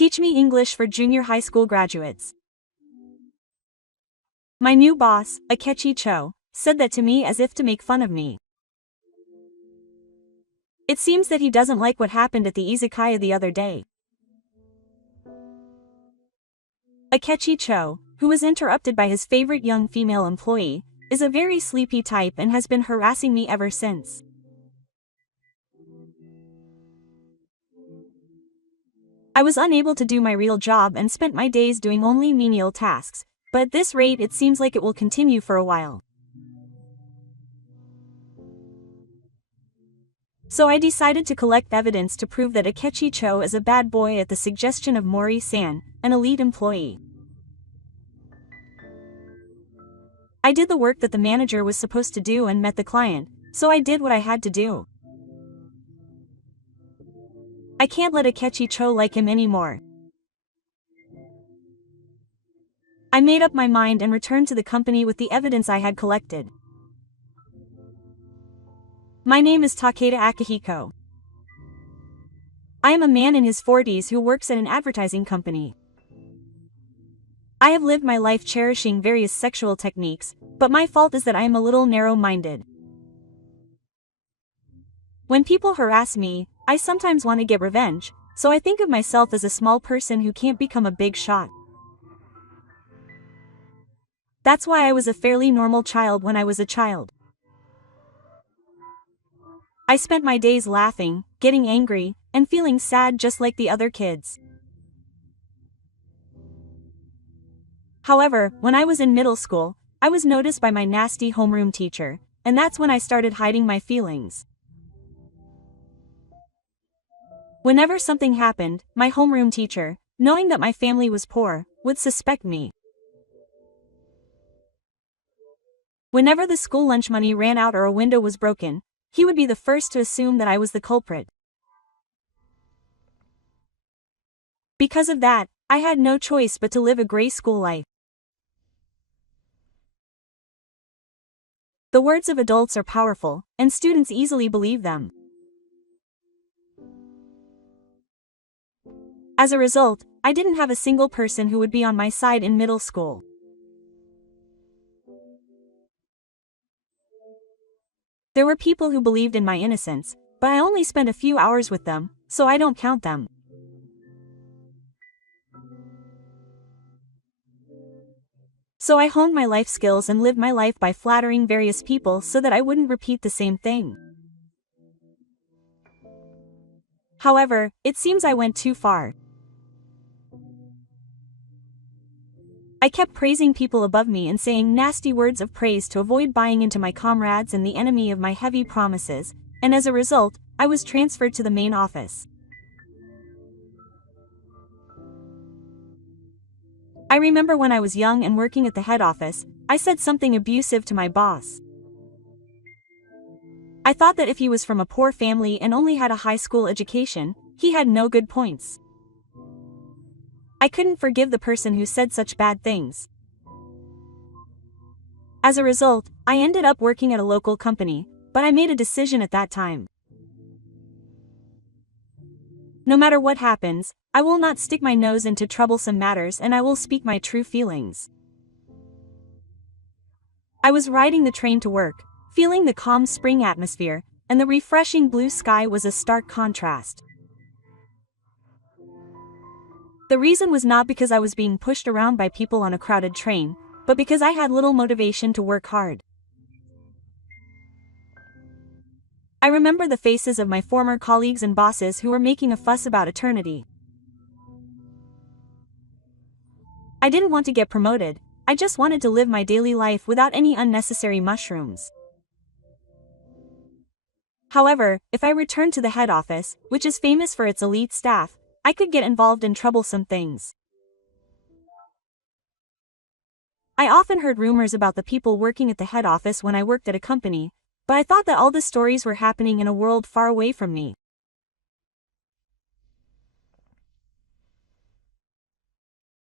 Teach me English for junior high school graduates. My new boss, Akechi Cho, said that to me as if to make fun of me. It seems that he doesn't like what happened at the izakaya the other day. Akechi Cho, who was interrupted by his favorite young female employee, is a very sleepy type and has been harassing me ever since. I was unable to do my real job and spent my days doing only menial tasks, but at this rate it seems like it will continue for a while. So I decided to collect evidence to prove that Akechi Cho is a bad boy at the suggestion of Mori-san, an elite employee. I did the work that the manager was supposed to do and met the client, so I did what I had to do. I can't let Akechi Cho like him anymore. I made up my mind and returned to the company with the evidence I had collected. My name is Takeda Akihiko. I am a man in his 40s who works at an advertising company. I have lived my life cherishing various sexual techniques, but my fault is that I am a little narrow-minded. When people harass me, I sometimes want to get revenge, so I think of myself as a small person who can't become a big shot. That's why I was a fairly normal child when I was a child. I spent my days laughing, getting angry, and feeling sad just like the other kids. However, when I was in middle school, I was noticed by my nasty homeroom teacher, and that's when I started hiding my feelings. Whenever something happened, my homeroom teacher, knowing that my family was poor, would suspect me. Whenever the school lunch money ran out or a window was broken, he would be the first to assume that I was the culprit. Because of that, I had no choice but to live a gray school life. The words of adults are powerful, and students easily believe them. As a result, I didn't have a single person who would be on my side in middle school. There were people who believed in my innocence, but I only spent a few hours with them, so I don't count them. So I honed my life skills and lived my life by flattering various people so that I wouldn't repeat the same thing. However, it seems I went too far. I kept praising people above me and saying nasty words of praise to avoid buying into my comrades and the enemy of my heavy promises, and as a result, I was transferred to the main office. I remember when I was young and working at the head office, I said something abusive to my boss. I thought that if he was from a poor family and only had a high school education, he had no good points. I couldn't forgive the person who said such bad things. As a result, I ended up working at a local company, but I made a decision at that time. No matter what happens, I will not stick my nose into troublesome matters and I will speak my true feelings. I was riding the train to work, feeling the calm spring atmosphere, and the refreshing blue sky was a stark contrast. The reason was not because I was being pushed around by people on a crowded train, but because I had little motivation to work hard. I remember the faces of my former colleagues and bosses who were making a fuss about eternity. I didn't want to get promoted, I just wanted to live my daily life without any unnecessary mushrooms. However, if I returned to the head office, which is famous for its elite staff, I could get involved in troublesome things. I often heard rumors about the people working at the head office when I worked at a company, but I thought that all the stories were happening in a world far away from me.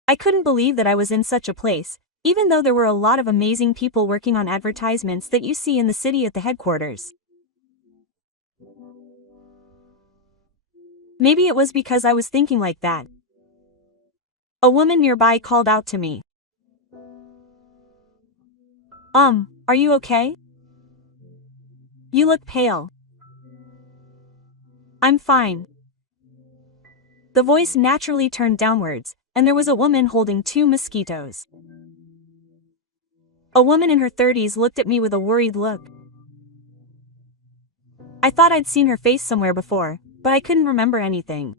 I couldn't believe that I was in such a place, even though there were a lot of amazing people working on advertisements that you see in the city at the headquarters. Maybe it was because I was thinking like that. A woman nearby called out to me. Are you okay? You look pale. I'm fine. The voice naturally turned downwards, and there was a woman holding 2 mosquitoes. A woman in her 30s looked at me with a worried look. I thought I'd seen her face somewhere before, but I couldn't remember anything.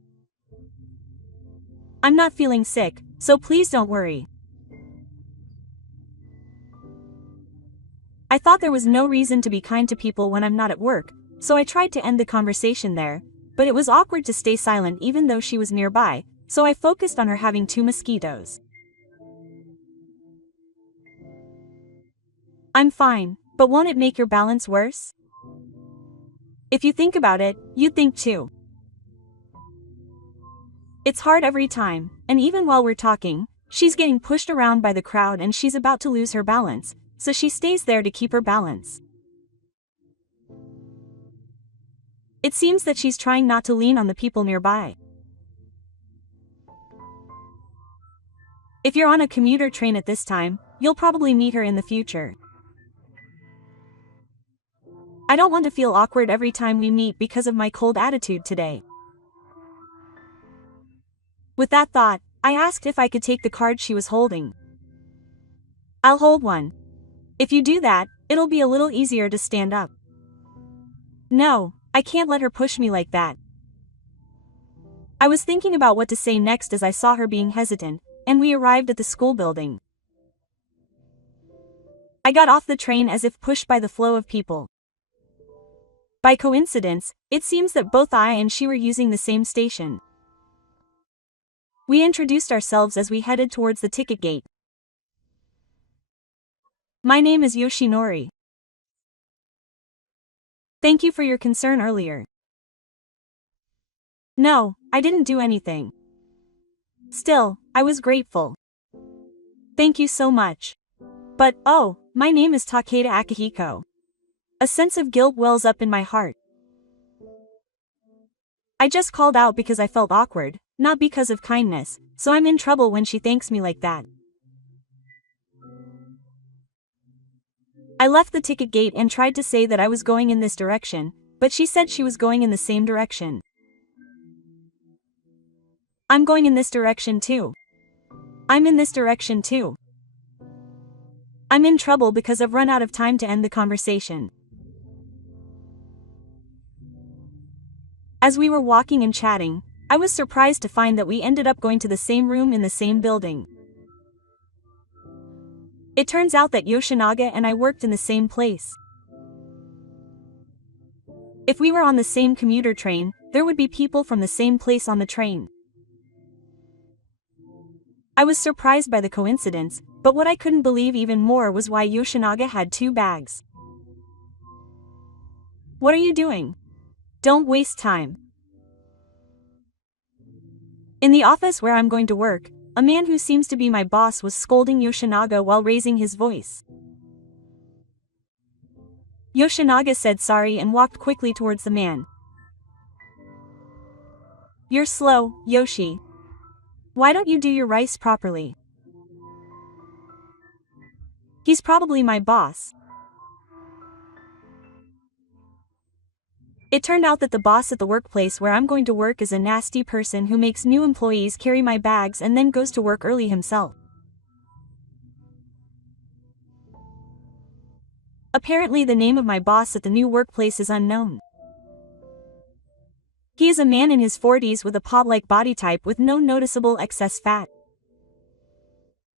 I'm not feeling sick, so please don't worry. I thought there was no reason to be kind to people when I'm not at work, so I tried to end the conversation there, but it was awkward to stay silent even though she was nearby, so I focused on her having 2 mosquitoes. I'm fine, but won't it make your balance worse? If you think about it, you'd think too. It's hard every time, and even while we're talking, she's getting pushed around by the crowd and she's about to lose her balance, so she stays there to keep her balance. It seems that she's trying not to lean on the people nearby. If you're on a commuter train at this time, you'll probably meet her in the future. I don't want to feel awkward every time we meet because of my cold attitude today. With that thought, I asked if I could take the card she was holding. I'll hold one. If you do that, it'll be a little easier to stand up. No, I can't let her push me like that. I was thinking about what to say next as I saw her being hesitant, and we arrived at the school building. I got off the train as if pushed by the flow of people. By coincidence, it seems that both I and she were using the same station. We introduced ourselves as we headed towards the ticket gate. My name is Yoshinori. Thank you for your concern earlier. No, I didn't do anything. Still, I was grateful. Thank you so much. But, oh, my name is Takeda Akihiko. A sense of guilt wells up in my heart. I just called out because I felt awkward, not because of kindness, so I'm in trouble when she thanks me like that. I left the ticket gate and tried to say that I was going in this direction, but she said she was going in the same direction. I'm going in this direction too. I'm in this direction too. I'm in trouble because I've run out of time to end the conversation. As we were walking and chatting, I was surprised to find that we ended up going to the same room in the same building. It turns out that Yoshinaga and I worked in the same place. If we were on the same commuter train, there would be people from the same place on the train. I was surprised by the coincidence, but what I couldn't believe even more was why Yoshinaga had 2 bags. What are you doing? Don't waste time. In the office where I'm going to work, a man who seems to be my boss was scolding Yoshinaga while raising his voice. Yoshinaga said sorry and walked quickly towards the man. You're slow, Yoshi. Why don't you do your rice properly? He's probably my boss. It turned out that the boss at the workplace where I'm going to work is a nasty person who makes new employees carry my bags and then goes to work early himself. Apparently the name of my boss at the new workplace is unknown. He is a man in his 40s with a pod-like body type with no noticeable excess fat.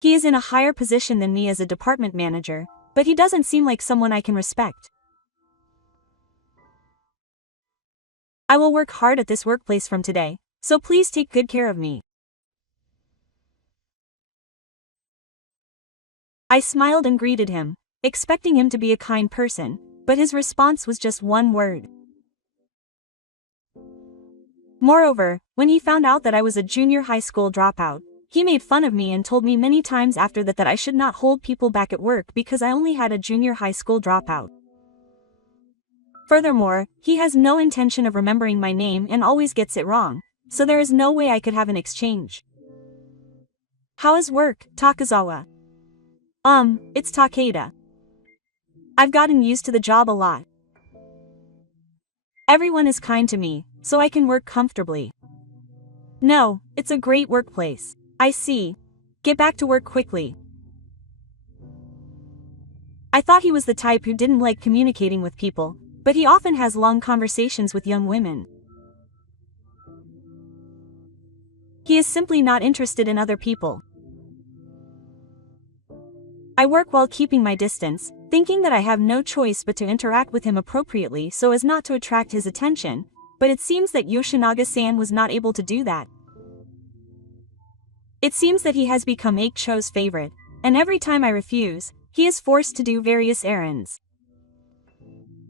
He is in a higher position than me as a department manager, but he doesn't seem like someone I can respect. I will work hard at this workplace from today, so please take good care of me. I smiled and greeted him, expecting him to be a kind person, but his response was just one word. Moreover, when he found out that I was a junior high school dropout, he made fun of me and told me many times after that I should not hold people back at work because I only had a junior high school dropout. Furthermore, he has no intention of remembering my name and always gets it wrong, so there is no way I could have an exchange. How is work, Takazawa? It's Takeda. I've gotten used to the job a lot. Everyone is kind to me, so I can work comfortably. No, it's a great workplace. I see. Get back to work quickly. I thought he was the type who didn't like communicating with people, but he often has long conversations with young women. He is simply not interested in other people. I work while keeping my distance, thinking that I have no choice but to interact with him appropriately so as not to attract his attention, but it seems that Yoshinaga-san was not able to do that. It seems that he has become Akecho's favorite, and every time I refuse, he is forced to do various errands.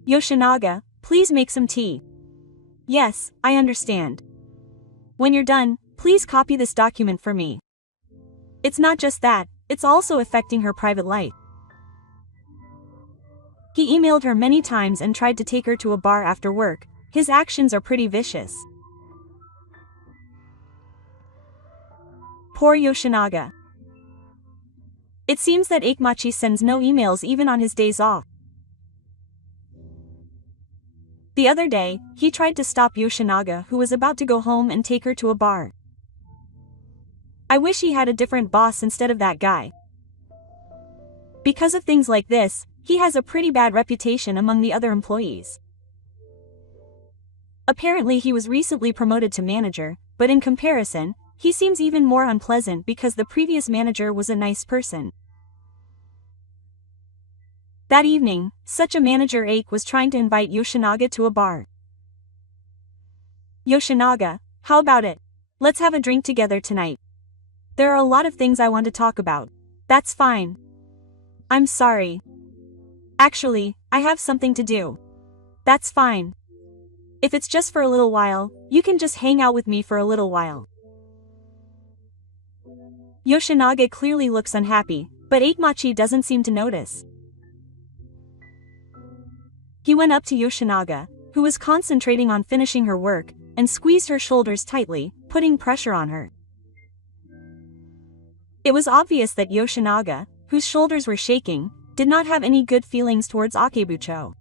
Yoshinaga, please make some tea. Yes, I understand. When you're done, please copy this document for me. It's not just that, it's also affecting her private life. He emailed her many times and tried to take her to a bar after work. His actions are pretty vicious. Poor Yoshinaga. It seems that Akemachi sends no emails even on his days off. The other day, he tried to stop Yoshinaga, who was about to go home, and take her to a bar. I wish he had a different boss instead of that guy. Because of things like this, he has a pretty bad reputation among the other employees. Apparently he was recently promoted to manager, but in comparison, he seems even more unpleasant because the previous manager was a nice person. That evening, such a manager Ake was trying to invite Yoshinaga to a bar. Yoshinaga, how about it? Let's have a drink together tonight. There are a lot of things I want to talk about. That's fine. I'm sorry. Actually, I have something to do. That's fine. If it's just for a little while, you can just hang out with me for a little while. Yoshinaga clearly looks unhappy, but Akemachi doesn't seem to notice. He went up to Yoshinaga, who was concentrating on finishing her work, and squeezed her shoulders tightly, putting pressure on her. It was obvious that Yoshinaga, whose shoulders were shaking, did not have any good feelings towards Akebucho.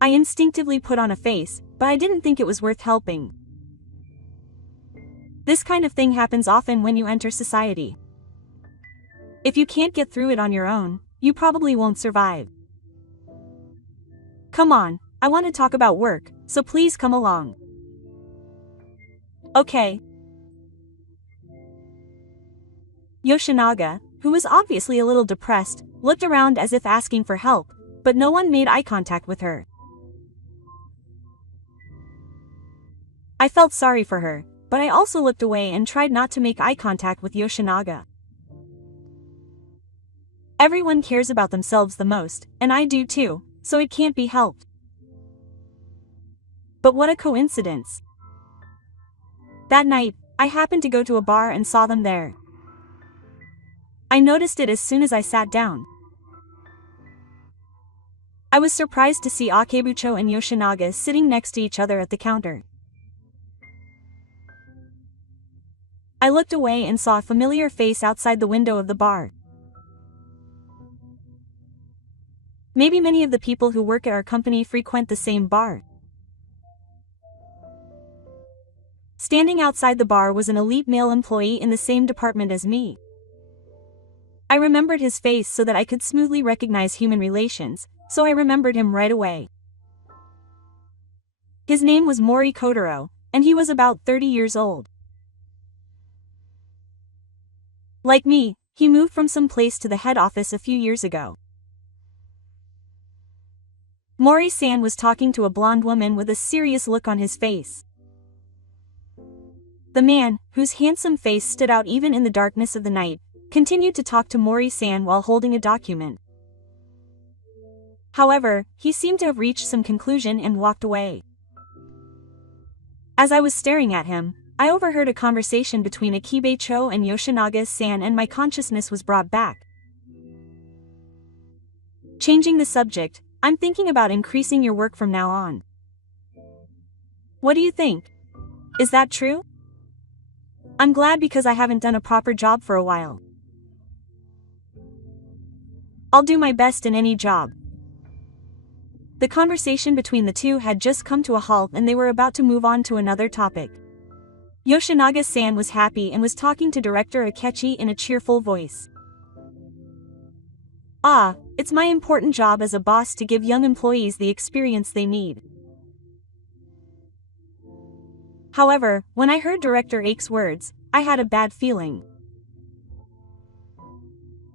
I instinctively put on a face, but I didn't think it was worth helping. This kind of thing happens often when you enter society. If you can't get through it on your own, you probably won't survive. Come on, I want to talk about work, so please come along. Okay. Yoshinaga, who was obviously a little depressed, looked around as if asking for help, but no one made eye contact with her. I felt sorry for her, but I also looked away and tried not to make eye contact with Yoshinaga. Everyone cares about themselves the most, and I do too, so it can't be helped. But what a coincidence. That night, I happened to go to a bar and saw them there. I noticed it as soon as I sat down. I was surprised to see Akebucho and Yoshinaga sitting next to each other at the counter. I looked away and saw a familiar face outside the window of the bar. Maybe many of the people who work at our company frequent the same bar. Standing outside the bar was an elite male employee in the same department as me. I remembered his face so that I could smoothly recognize human relations, so I remembered him right away. His name was Mori Kotaro, and he was about 30 years old. Like me, he moved from some place to the head office a few years ago. Mori-san was talking to a blonde woman with a serious look on his face. The man, whose handsome face stood out even in the darkness of the night, continued to talk to Mori-san while holding a document. However, he seemed to have reached some conclusion and walked away. As I was staring at him, I overheard a conversation between Akibe-cho and Yoshinaga-san, and my consciousness was brought back. Changing the subject, I'm thinking about increasing your work from now on. What do you think? Is that true? I'm glad because I haven't done a proper job for a while. I'll do my best in any job. The conversation between the two had just come to a halt and they were about to move on to another topic. Yoshinaga-san was happy and was talking to Director Akechi in a cheerful voice. Ah, it's my important job as a boss to give young employees the experience they need. However, when I heard Director Ake's words, I had a bad feeling.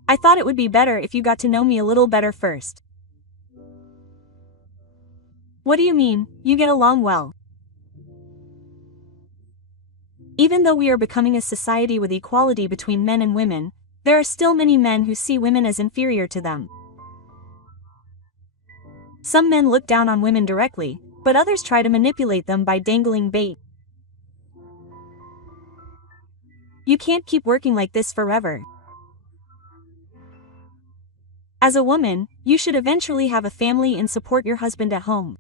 I thought it would be better if you got to know me a little better first. What do you mean, you get along well? Even though we are becoming a society with equality between men and women, there are still many men who see women as inferior to them. Some men look down on women directly, but others try to manipulate them by dangling bait. You can't keep working like this forever. As a woman, you should eventually have a family and support your husband at home.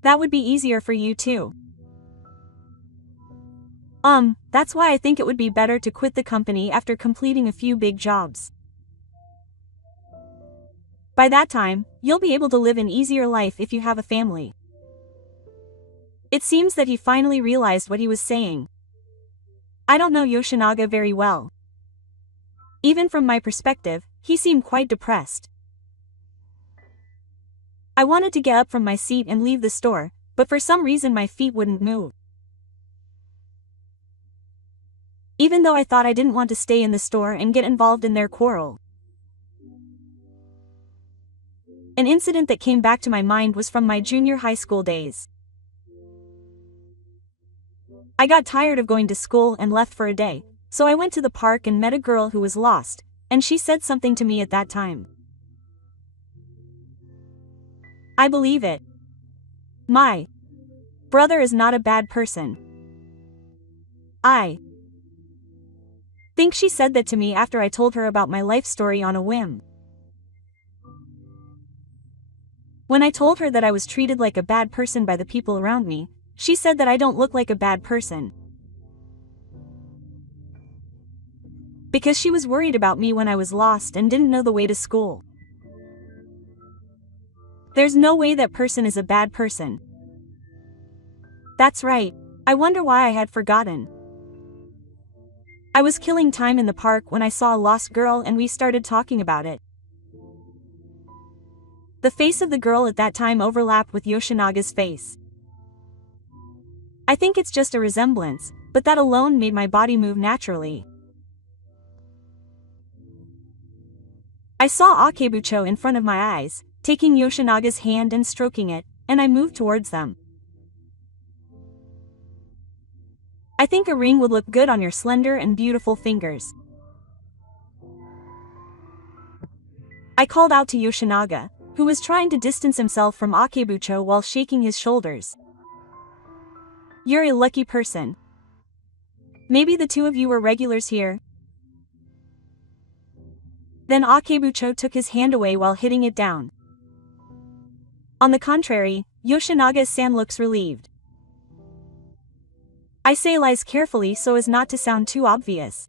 That would be easier for you too. That's why I think it would be better to quit the company after completing a few big jobs. By that time, you'll be able to live an easier life if you have a family. It seems that he finally realized what he was saying. I don't know Yoshinaga very well. Even from my perspective, he seemed quite depressed. I wanted to get up from my seat and leave the store, but for some reason my feet wouldn't move. Even though I thought I didn't want to stay in the store and get involved in their quarrel. An incident that came back to my mind was from my junior high school days. I got tired of going to school and left for a day, so I went to the park and met a girl who was lost, and she said something to me at that time. I believe it. My brother is not a bad person. I think she said that to me after I told her about my life story on a whim. When I told her that I was treated like a bad person by the people around me, she said that I don't look like a bad person. Because she was worried about me when I was lost and didn't know the way to school. There's no way that person is a bad person. That's right. I wonder why I had forgotten. I was killing time in the park when I saw a lost girl and we started talking about it. The face of the girl at that time overlapped with Yoshinaga's face. I think it's just a resemblance, but that alone made my body move naturally. I saw Akebucho in front of my eyes, taking Yoshinaga's hand and stroking it, and I moved towards them. I think a ring would look good on your slender and beautiful fingers. I called out to Yoshinaga, who was trying to distance himself from Akebucho while shaking his shoulders. You're a lucky person. Maybe the two of you were regulars here. Then Akebucho took his hand away while hitting it down. On the contrary, Yoshinaga-san looks relieved. I say lies carefully so as not to sound too obvious.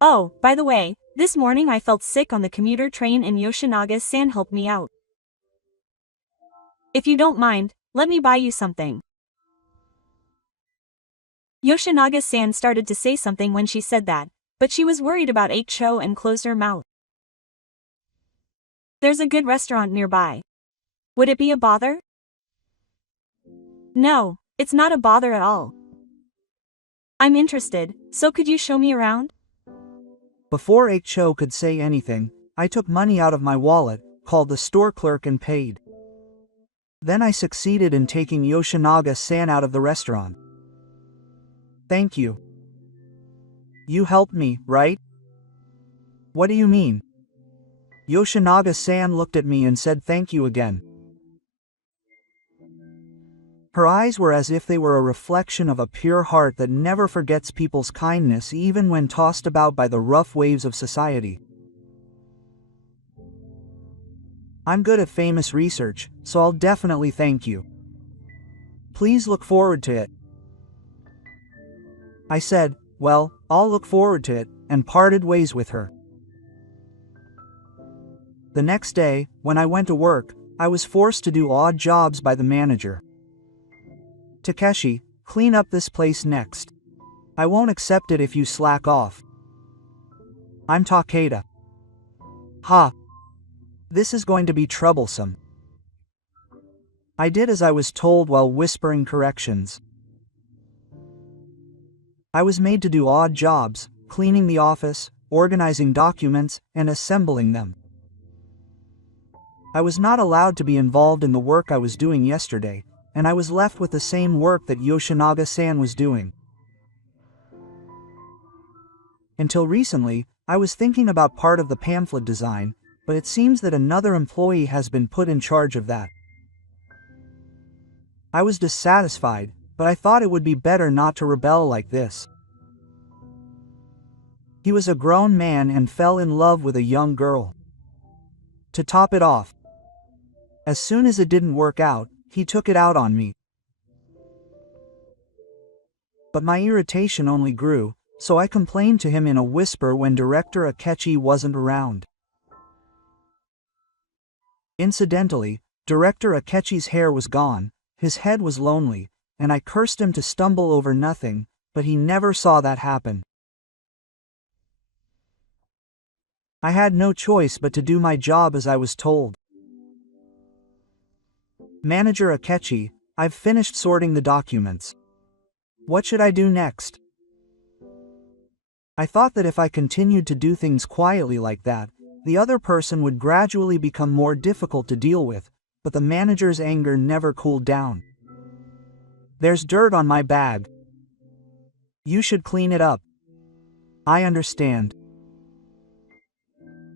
Oh, by the way, this morning I felt sick on the commuter train and Yoshinaga-san helped me out. If you don't mind, let me buy you something. Yoshinaga-san started to say something when she said that, but she was worried about Akecho and closed her mouth. There's a good restaurant nearby. Would it be a bother? No, it's not a bother at all. I'm interested, so could you show me around? Before Akecho could say anything, I took money out of my wallet, called the store clerk and paid. Then I succeeded in taking Yoshinaga-san out of the restaurant. Thank you. You helped me, right? What do you mean? Yoshinaga-san looked at me and said thank you again. Her eyes were as if they were a reflection of a pure heart that never forgets people's kindness even when tossed about by the rough waves of society. I'm good at famous research, so I'll definitely thank you. Please look forward to it. I said, "Well, I'll look forward to it," and parted ways with her. The next day, when I went to work, I was forced to do odd jobs by the manager. "Takeshi, clean up this place next. I won't accept it if you slack off." I'm Takeda. Ha! This is going to be troublesome. I did as I was told while whispering corrections. I was made to do odd jobs, cleaning the office, organizing documents, and assembling them. I was not allowed to be involved in the work I was doing yesterday, and I was left with the same work that Yoshinaga-san was doing. Until recently, I was thinking about part of the pamphlet design, but it seems that another employee has been put in charge of that. I was dissatisfied, but I thought it would be better not to rebel like this. He was a grown man and fell in love with a young girl. To top it off, as soon as it didn't work out, he took it out on me. But my irritation only grew, so I complained to him in a whisper when Director Akechi wasn't around. Incidentally, Director Akechi's hair was gone, his head was lonely, and I cursed him to stumble over nothing, but he never saw that happen. I had no choice but to do my job as I was told. "Manager Akechi, I've finished sorting the documents. What should I do next?" I thought that if I continued to do things quietly like that, the other person would gradually become more difficult to deal with, but the manager's anger never cooled down. "There's dirt on my bag. You should clean it up." "I understand."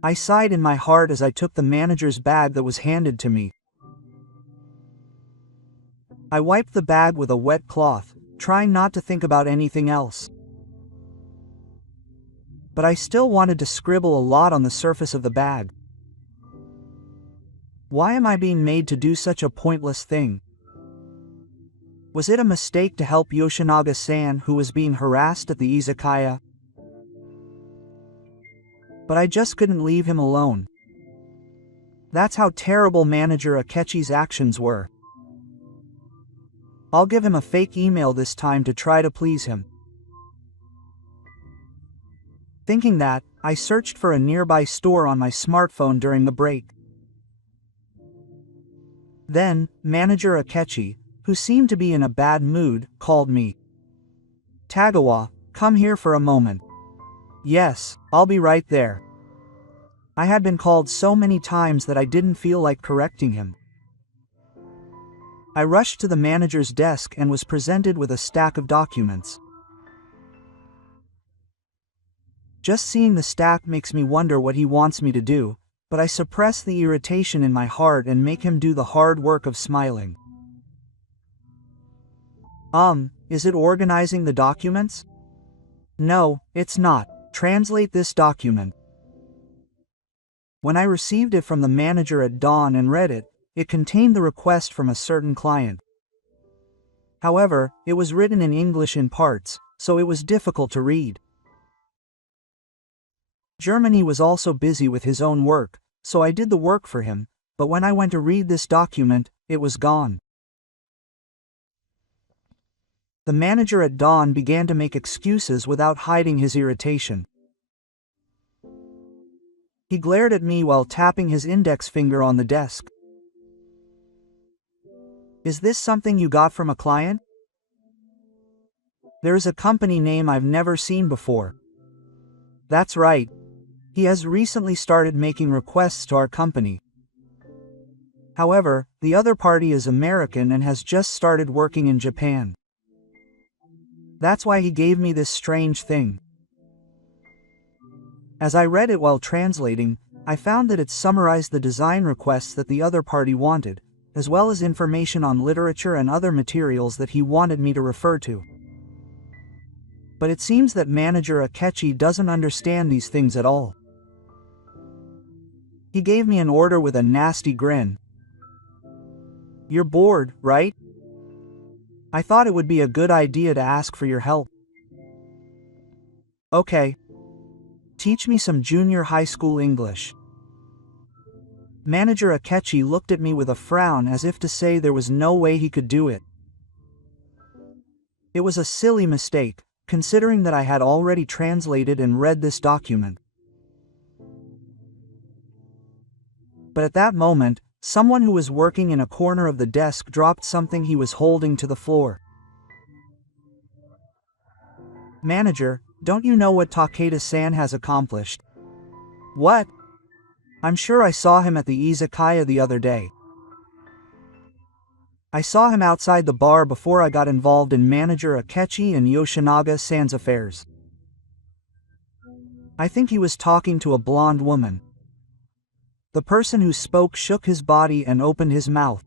I sighed in my heart as I took the manager's bag that was handed to me. I wiped the bag with a wet cloth, trying not to think about anything else. But I still wanted to scribble a lot on the surface of the bag. Why am I being made to do such a pointless thing? Was it a mistake to help Yoshinaga-san who was being harassed at the izakaya? But I just couldn't leave him alone. That's how terrible Manager Akechi's actions were. I'll give him a fake email this time to try to please him. Thinking that, I searched for a nearby store on my smartphone during the break. Then, Manager Akechi, who seemed to be in a bad mood, called me. "Tagawa, come here for a moment." "Yes, I'll be right there." I had been called so many times that I didn't feel like correcting him. I rushed to the manager's desk and was presented with a stack of documents. Just seeing the stack makes me wonder what he wants me to do, but I suppress the irritation in my heart and make him do the hard work of smiling. Is it organizing the documents?" "No, it's not. Translate this document." When I received it from the manager at dawn and read it, it contained the request from a certain client. However, it was written in English in parts, so it was difficult to read. Germany was also busy with his own work, so I did the work for him, but when I went to read this document, it was gone. The manager at dawn began to make excuses without hiding his irritation. He glared at me while tapping his index finger on the desk. "Is this something you got from a client?" "There is a company name I've never seen before." "That's right. He has recently started making requests to our company. However, the other party is American and has just started working in Japan. That's why he gave me this strange thing." As I read it while translating, I found that it summarized the design requests that the other party wanted, as well as information on literature and other materials that he wanted me to refer to. But it seems that Manager Akechi doesn't understand these things at all. He gave me an order with a nasty grin. "You're bored, right? I thought it would be a good idea to ask for your help." Okay. Teach me some junior high school English. Manager Akechi looked at me with a frown as if to say there was no way he could do it. It was a silly mistake, considering that I had already translated and read this document. But at that moment, someone who was working in a corner of the desk dropped something he was holding to the floor. Manager, don't you know what Takeda-san has accomplished? What? I'm sure I saw him at the izakaya the other day. I saw him outside the bar before I got involved in Manager Akechi and Yoshinaga-san's affairs. I think he was talking to a blonde woman. The person who spoke shook his body and opened his mouth.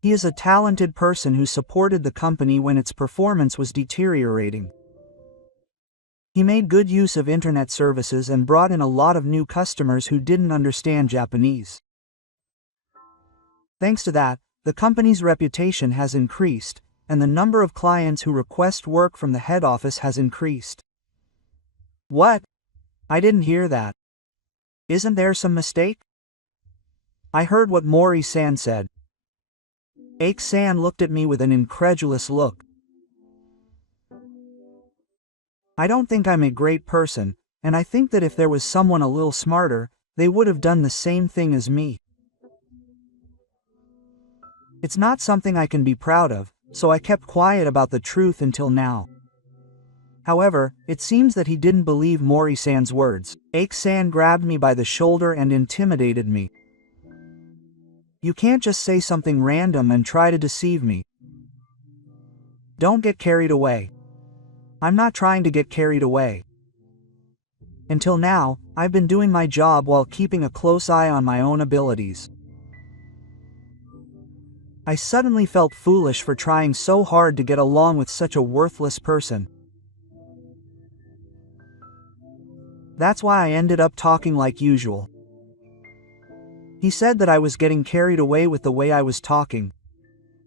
He is a talented person who supported the company when its performance was deteriorating. He made good use of internet services and brought in a lot of new customers who didn't understand Japanese. Thanks to that, the company's reputation has increased, and the number of clients who request work from the head office has increased. What? I didn't hear that. Isn't there some mistake? I heard what Mori-san said. Ake-san looked at me with an incredulous look. I don't think I'm a great person, and I think that if there was someone a little smarter, they would have done the same thing as me. It's not something I can be proud of, so I kept quiet about the truth until now. However, it seems that he didn't believe Mori-san's words. Ake-san grabbed me by the shoulder and intimidated me. You can't just say something random and try to deceive me. Don't get carried away. I'm not trying to get carried away. Until now, I've been doing my job while keeping a close eye on my own abilities. I suddenly felt foolish for trying so hard to get along with such a worthless person. That's why I ended up talking like usual. He said that I was getting carried away with the way I was talking.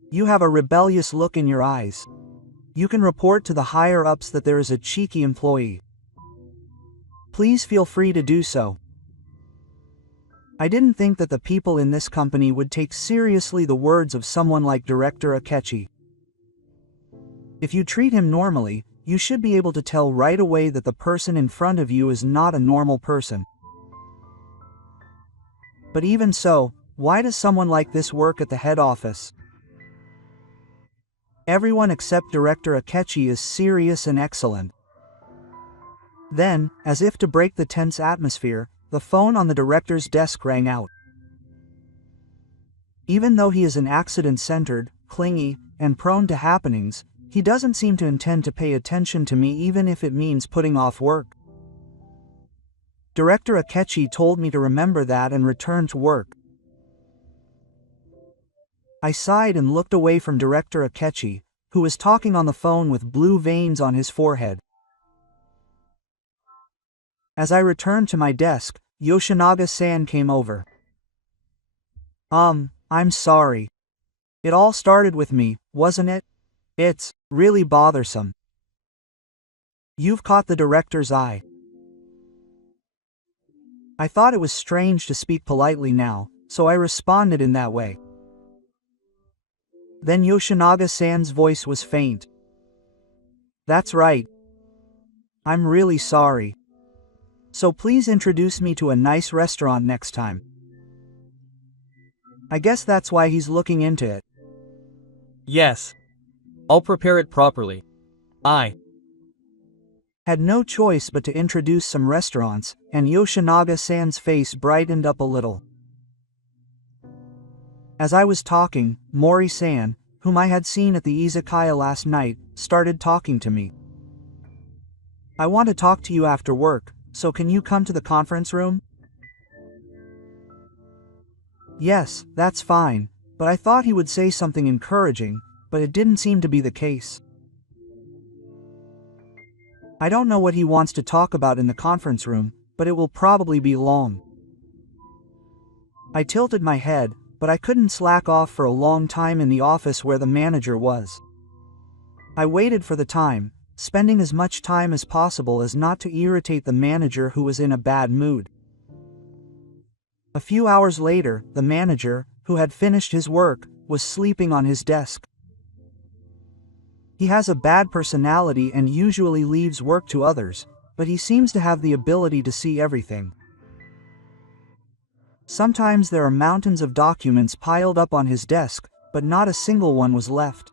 You have a rebellious look in your eyes. You can report to the higher-ups that there is a cheeky employee. Please feel free to do so. I didn't think that the people in this company would take seriously the words of someone like Director Akechi. If you treat him normally, you should be able to tell right away that the person in front of you is not a normal person. But even so, why does someone like this work at the head office? Everyone except Director Akechi is serious and excellent. Then, as if to break the tense atmosphere, the phone on the director's desk rang out. Even though he is an accident-centered, clingy, and prone to happenings, he doesn't seem to intend to pay attention to me even if it means putting off work. Director Akechi told me to remember that and return to work. I sighed and looked away from Director Akechi, who was talking on the phone with blue veins on his forehead. As I returned to my desk, Yoshinaga-san came over. I'm sorry. It all started with me, wasn't it? It's really bothersome. You've caught the director's eye. I thought it was strange to speak politely now, so I responded in that way. Then Yoshinaga-san's voice was faint. That's right. I'm really sorry. So please introduce me to a nice restaurant next time. I guess that's why he's looking into it. Yes. I'll prepare it properly. I had no choice but to introduce some restaurants, and Yoshinaga-san's face brightened up a little. As I was talking, Mori-san, whom I had seen at the izakaya last night, started talking to me. I want to talk to you after work, so can you come to the conference room? Yes, that's fine, but I thought he would say something encouraging, but it didn't seem to be the case. I don't know what he wants to talk about in the conference room, but it will probably be long. I tilted my head, but I couldn't slack off for a long time in the office where the manager was. I waited for the time, spending as much time as possible as not to irritate the manager who was in a bad mood. A few hours later, the manager, who had finished his work, was sleeping on his desk. He has a bad personality and usually leaves work to others, but he seems to have the ability to see everything. Sometimes there are mountains of documents piled up on his desk, but not a single one was left.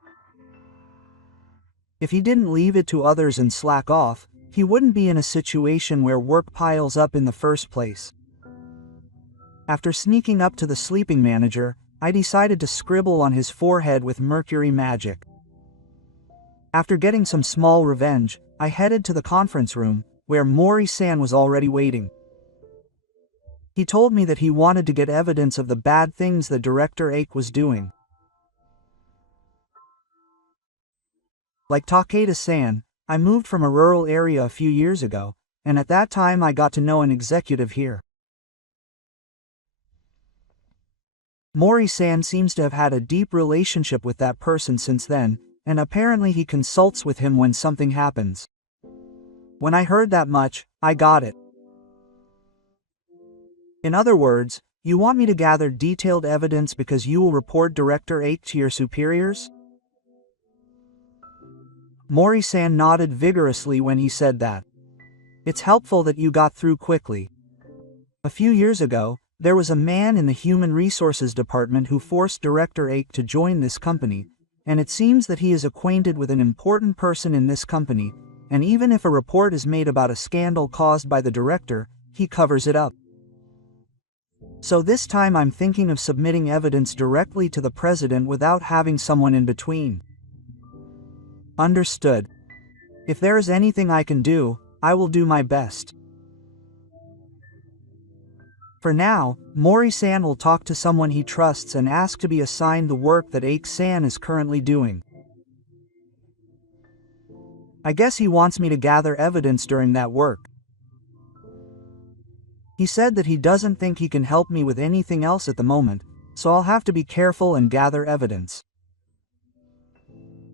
If he didn't leave it to others and slack off, he wouldn't be in a situation where work piles up in the first place. After sneaking up to the sleeping manager, I decided to scribble on his forehead with mercury magic. After getting some small revenge, I headed to the conference room, where Mori-san was already waiting. He told me that he wanted to get evidence of the bad things that Director Ake was doing. Like Takeda-san, I moved from a rural area a few years ago, and at that time I got to know an executive here. Mori-san seems to have had a deep relationship with that person since then, and apparently he consults with him when something happens. When I heard that much, I got it. In other words, you want me to gather detailed evidence because you will report Director Ake to your superiors? Mori-san nodded vigorously when he said that. It's helpful that you got through quickly. A few years ago, there was a man in the Human Resources Department who forced Director Ake to join this company, and it seems that he is acquainted with an important person in this company, and even if a report is made about a scandal caused by the director, he covers it up. So this time I'm thinking of submitting evidence directly to the president without having someone in between. Understood. If there is anything I can do, I will do my best. For now, Mori-san will talk to someone he trusts and ask to be assigned the work that Ake-san is currently doing. I guess he wants me to gather evidence during that work. He said that he doesn't think he can help me with anything else at the moment, so I'll have to be careful and gather evidence.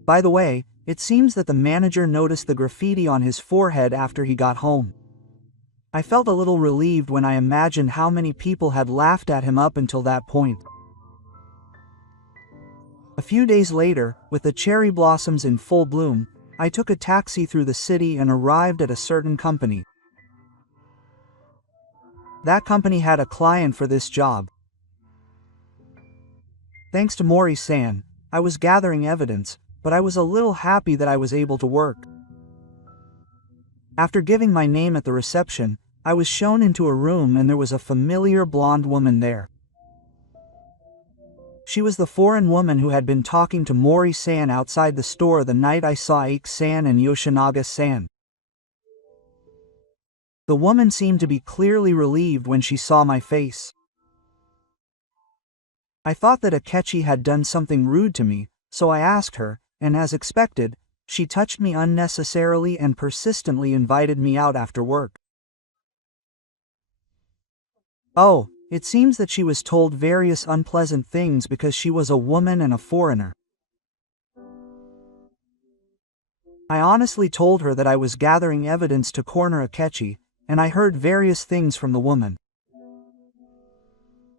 By the way, it seems that the manager noticed the graffiti on his forehead after he got home. I felt a little relieved when I imagined how many people had laughed at him up until that point. A few days later, with the cherry blossoms in full bloom, I took a taxi through the city and arrived at a certain company. That company had a client for this job. Thanks to Mori-san, I was gathering evidence, but I was a little happy that I was able to work. After giving my name at the reception, I was shown into a room and there was a familiar blonde woman there. She was the foreign woman who had been talking to Mori-san outside the store the night I saw Ake-san and Yoshinaga-san. The woman seemed to be clearly relieved when she saw my face. I thought that Akechi had done something rude to me, so I asked her, and as expected, she touched me unnecessarily and persistently invited me out after work. Oh, it seems that she was told various unpleasant things because she was a woman and a foreigner. I honestly told her that I was gathering evidence to corner Akechi, and I heard various things from the woman.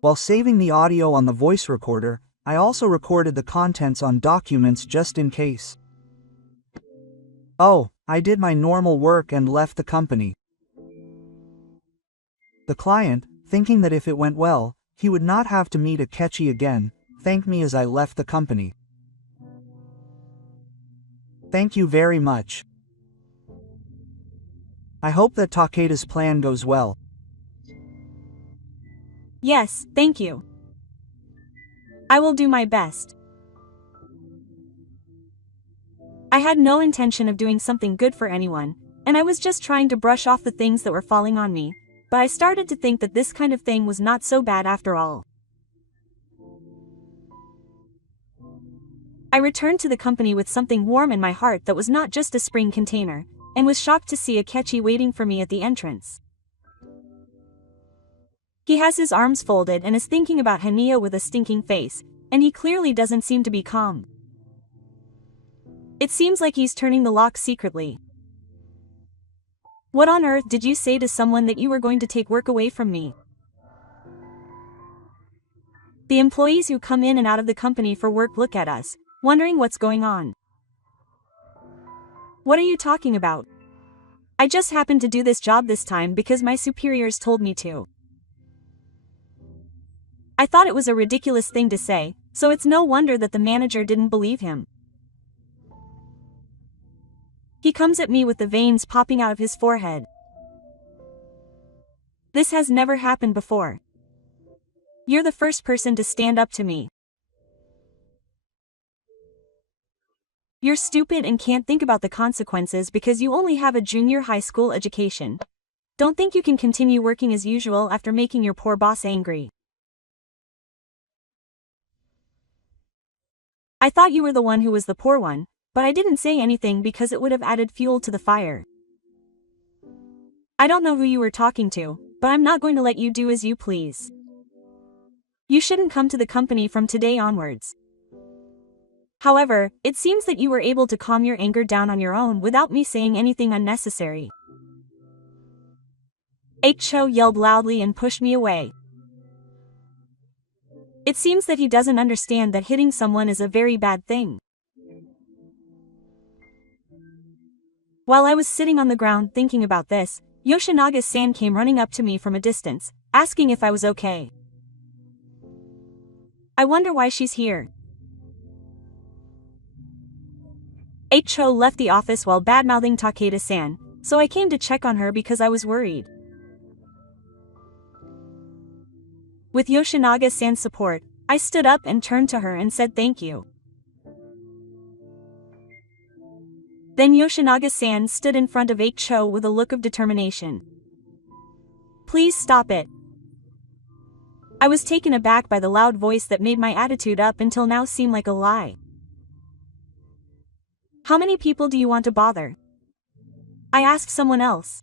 While saving the audio on the voice recorder, I also recorded the contents on documents just in case. Oh, I did my normal work and left the company. The client, thinking that if it went well, he would not have to meet Akechi again, thanked me as I left the company. Thank you very much. I hope that Takeda's plan goes well. Yes, thank you. I will do my best. I had no intention of doing something good for anyone, and I was just trying to brush off the things that were falling on me, but I started to think that this kind of thing was not so bad after all. I returned to the company with something warm in my heart that was not just a spring container, and was shocked to see Akechi waiting for me at the entrance. He has his arms folded and is thinking about Hania with a stinking face, and he clearly doesn't seem to be calm. It seems like he's turning the lock secretly. What on earth did you say to someone that you were going to take work away from me? The employees who come in and out of the company for work look at us, wondering what's going on. What are you talking about? I just happened to do this job this time because my superiors told me to. I thought it was a ridiculous thing to say, so it's no wonder that the manager didn't believe him. He comes at me with the veins popping out of his forehead. This has never happened before. You're the first person to stand up to me. You're stupid and can't think about the consequences because you only have a junior high school education. Don't think you can continue working as usual after making your poor boss angry. I thought you were the one who was the poor one, but I didn't say anything because it would have added fuel to the fire. I don't know who you were talking to, but I'm not going to let you do as you please. You shouldn't come to the company from today onwards. However, it seems that you were able to calm your anger down on your own without me saying anything unnecessary. Cho yelled loudly and pushed me away. It seems that he doesn't understand that hitting someone is a very bad thing. While I was sitting on the ground thinking about this, Yoshinaga-san came running up to me from a distance, asking if I was okay. I wonder why she's here. Cho left the office while bad-mouthing Takeda-san, so I came to check on her because I was worried. With Yoshinaga-san's support, I stood up and turned to her and said thank you. Then Yoshinaga-san stood in front of Cho with a look of determination. Please stop it. I was taken aback by the loud voice that made my attitude up until now seem like a lie. How many people do you want to bother? I asked someone else.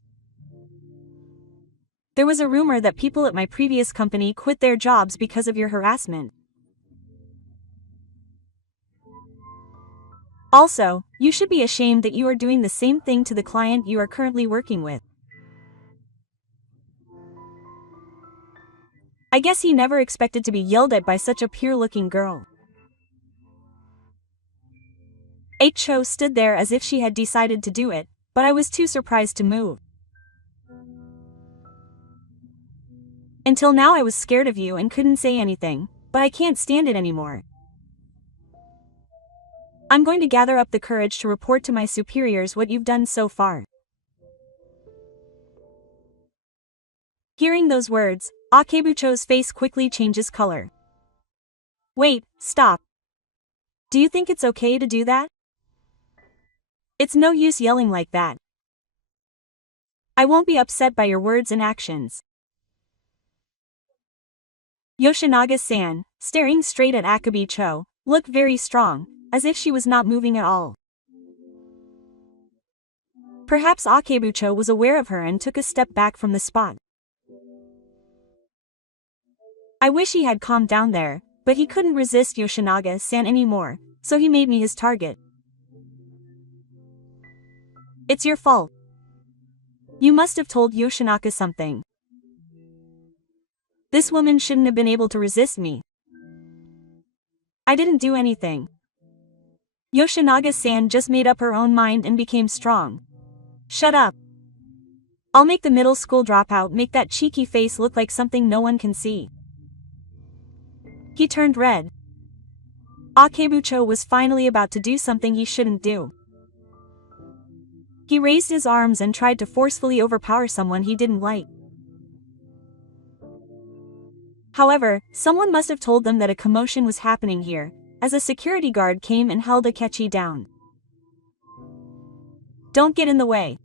There was a rumor that people at my previous company quit their jobs because of your harassment. Also, you should be ashamed that you are doing the same thing to the client you are currently working with. I guess he never expected to be yelled at by such a pure-looking girl. Cho stood there as if she had decided to do it, but I was too surprised to move. Until now I was scared of you and couldn't say anything, but I can't stand it anymore. I'm going to gather up the courage to report to my superiors what you've done so far. Hearing those words, Akebucho's face quickly changes color. Wait, stop. Do you think it's okay to do that? It's no use yelling like that. I won't be upset by your words and actions. Yoshinaga-san, staring straight at Akebucho, looked very strong, as if she was not moving at all. Perhaps Akebucho was aware of her and took a step back from the spot. I wish he had calmed down there, but he couldn't resist Yoshinaga-san anymore, so he made me his target. It's your fault. You must have told Yoshinaga something. This woman shouldn't have been able to resist me. I didn't do anything. Yoshinaga-san just made up her own mind and became strong. Shut up. I'll make the middle school dropout make that cheeky face look like something no one can see. He turned red. Akebucho was finally about to do something he shouldn't do. He raised his arms and tried to forcefully overpower someone he didn't like. However, someone must have told them that a commotion was happening here, as a security guard came and held Akechi down. Don't get in the way.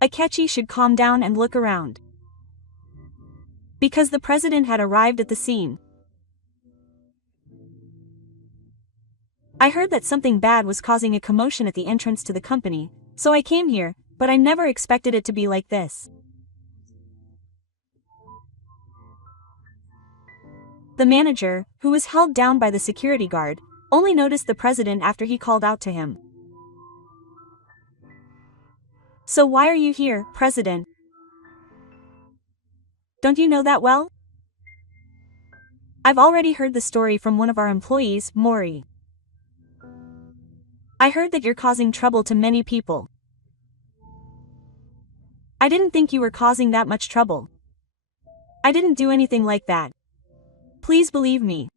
Akechi should calm down and look around. Because the president had arrived at the scene. I heard that something bad was causing a commotion at the entrance to the company, so I came here, but I never expected it to be like this. The manager, who was held down by the security guard, only noticed the president after he called out to him. "So why are you here, President? Don't you know that well? I've already heard the story from one of our employees, Maury. I heard that you're causing trouble to many people. I didn't think you were causing that much trouble. I didn't do anything like that. Please believe me."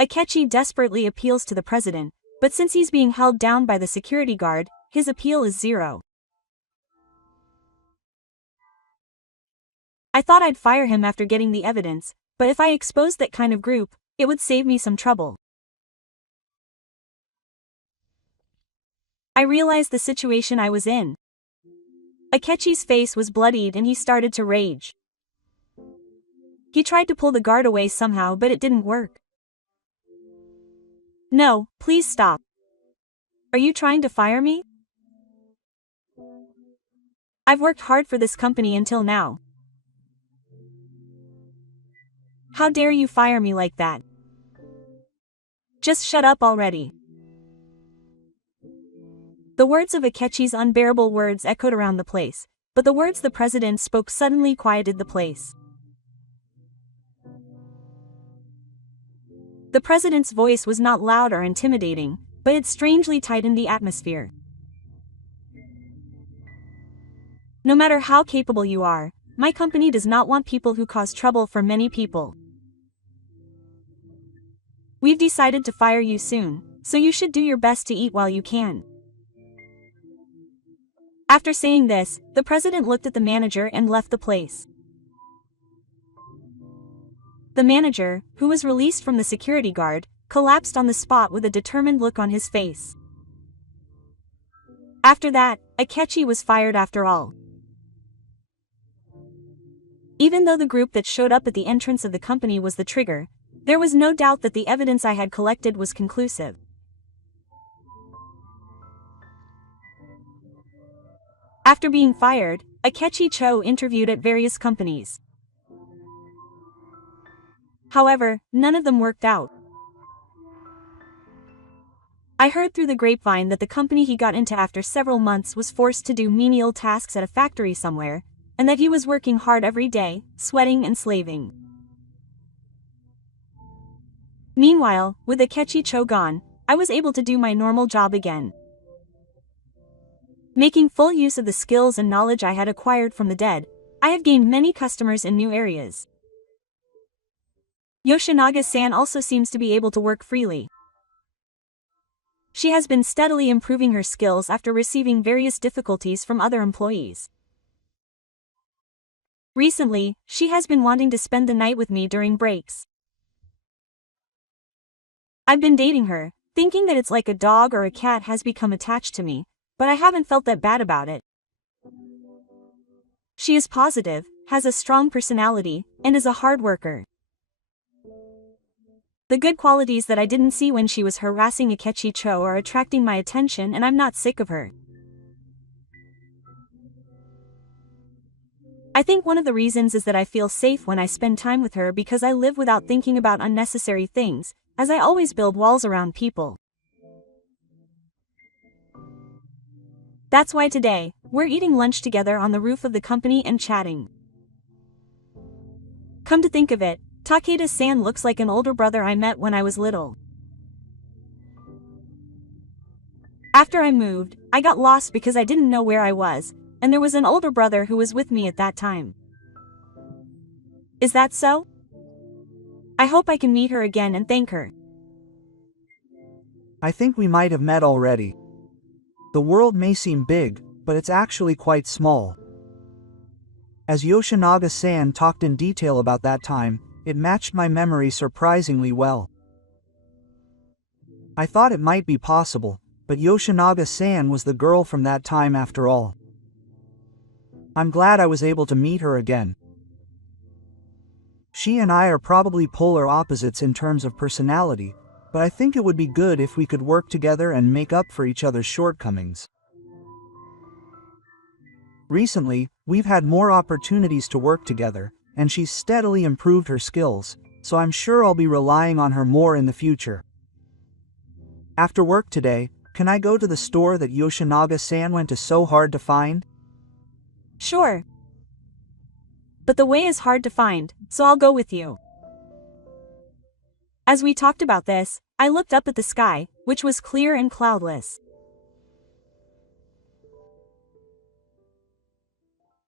Akechi desperately appeals to the president, but since he's being held down by the security guard, his appeal is zero. "I thought I'd fire him after getting the evidence, but if I exposed that kind of group, it would save me some trouble. I realized the situation I was in." Akechi's face was bloodied and he started to rage. He tried to pull the guard away somehow, but it didn't work. "No, please stop. Are you trying to fire me? I've worked hard for this company until now. How dare you fire me like that? Just shut up already." The words of Akechi's unbearable words echoed around the place, but the words the president spoke suddenly quieted the place. The president's voice was not loud or intimidating, but it strangely tightened the atmosphere. "No matter how capable you are, my company does not want people who cause trouble for many people. We've decided to fire you soon, so you should do your best to eat while you can." After saying this, the president looked at the manager and left the place. The manager, who was released from the security guard, collapsed on the spot with a determined look on his face. After that, Akechi was fired after all. Even though the group that showed up at the entrance of the company was the trigger, there was no doubt that the evidence I had collected was conclusive. After being fired, Akechi Cho interviewed at various companies. However, none of them worked out. I heard through the grapevine that the company he got into after several months was forced to do menial tasks at a factory somewhere, and that he was working hard every day, sweating and slaving. Meanwhile, with Akechi Cho gone, I was able to do my normal job again. Making full use of the skills and knowledge I had acquired from the dead, I have gained many customers in new areas. Yoshinaga-san also seems to be able to work freely. She has been steadily improving her skills after receiving various difficulties from other employees. Recently, she has been wanting to spend the night with me during breaks. I've been dating her, thinking that it's like a dog or a cat has become attached to me, but I haven't felt that bad about it. She is positive, has a strong personality, and is a hard worker. The good qualities that I didn't see when she was harassing Akechi Cho are attracting my attention, and I'm not sick of her. I think one of the reasons is that I feel safe when I spend time with her because I live without thinking about unnecessary things, as I always build walls around people. That's why today, we're eating lunch together on the roof of the company and chatting. Come to think of it, Takeda-san looks like an older brother I met when I was little. After I moved, I got lost because I didn't know where I was, and there was an older brother who was with me at that time. Is that so? I hope I can meet her again and thank her. I think we might have met already. The world may seem big, but it's actually quite small. As Yoshinaga-san talked in detail about that time, it matched my memory surprisingly well. I thought it might be possible, but Yoshinaga-san was the girl from that time after all. I'm glad I was able to meet her again. She and I are probably polar opposites in terms of personality, but I think it would be good if we could work together and make up for each other's shortcomings. Recently, we've had more opportunities to work together, and she's steadily improved her skills, so I'm sure I'll be relying on her more in the future. After work today, can I go to the store that Yoshinaga-san went to so hard to find? Sure. But the way is hard to find, so I'll go with you. As we talked about this, I looked up at the sky, which was clear and cloudless.